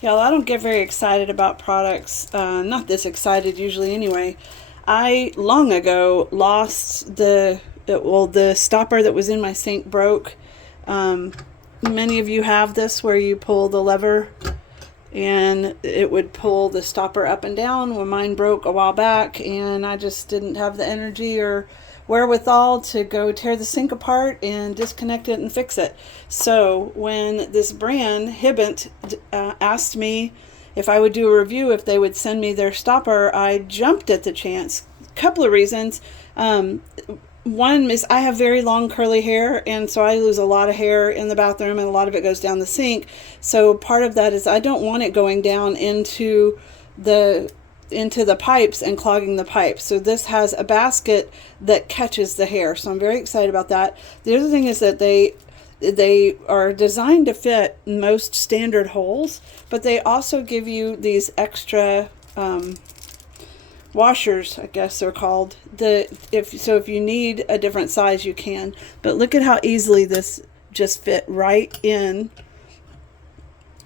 Yeah, well, I don't get very excited about products. Not this excited usually anyway. I long ago lost the stopper that was in my sink broke. Um, Many of you have this where you pull the lever and it would pull the stopper up and down. Well, mine broke a while back, and I just didn't have the energy or wherewithal to go tear the sink apart and disconnect it and fix it. So when this brand, Hibbent, asked me if I would do a review, if they would send me their stopper, I jumped at the chance. Couple of reasons. One is I have very long curly hair, and so I lose a lot of hair in the bathroom, and a lot of it goes down the sink. So part of that is I don't want it going down the into the pipes and clogging the pipes. So this has a basket that catches the hair. So I'm very excited about that. The other thing is that they are designed to fit most standard holes, but they also give you these extra washers, I guess they're called. If you need a different size, you can. But look at how easily this just fit right in,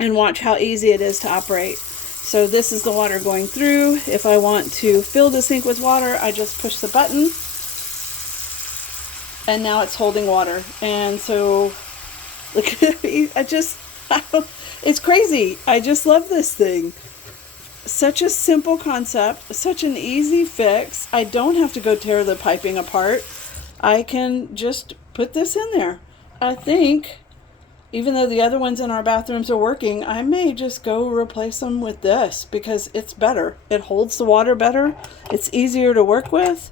and watch how easy it is to operate. So this is the water going through. If I want to fill the sink with water, I just push the button, and now it's holding water. And so look at me. It's crazy. I just love this thing. Such a simple concept, such an easy fix. I don't have to go tear the piping apart. I can just put this in there. I think, even though the other ones in our bathrooms are working, I may just go replace them with this because it's better. It holds the water better. It's easier to work with,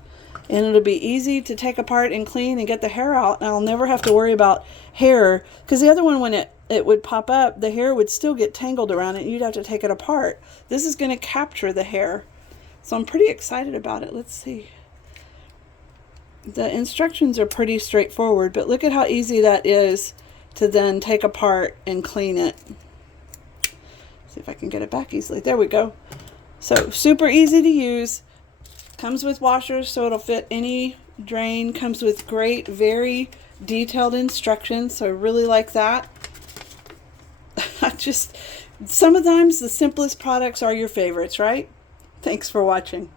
and it'll be easy to take apart and clean and get the hair out. And I'll never have to worry about hair, because the other one, when it would pop up, the hair would still get tangled around it. You'd have to take it apart. This is going to capture the hair. So I'm pretty excited about it. Let's see. The instructions are pretty straightforward, but look at how easy that is to then take apart and clean it. See if I can get it back easily. There we go. So super easy to use. Comes with washers, so it'll fit any drain. Comes with great, very detailed instructions, so I really like that. Sometimes the simplest products are your favorites, right? Thanks for watching.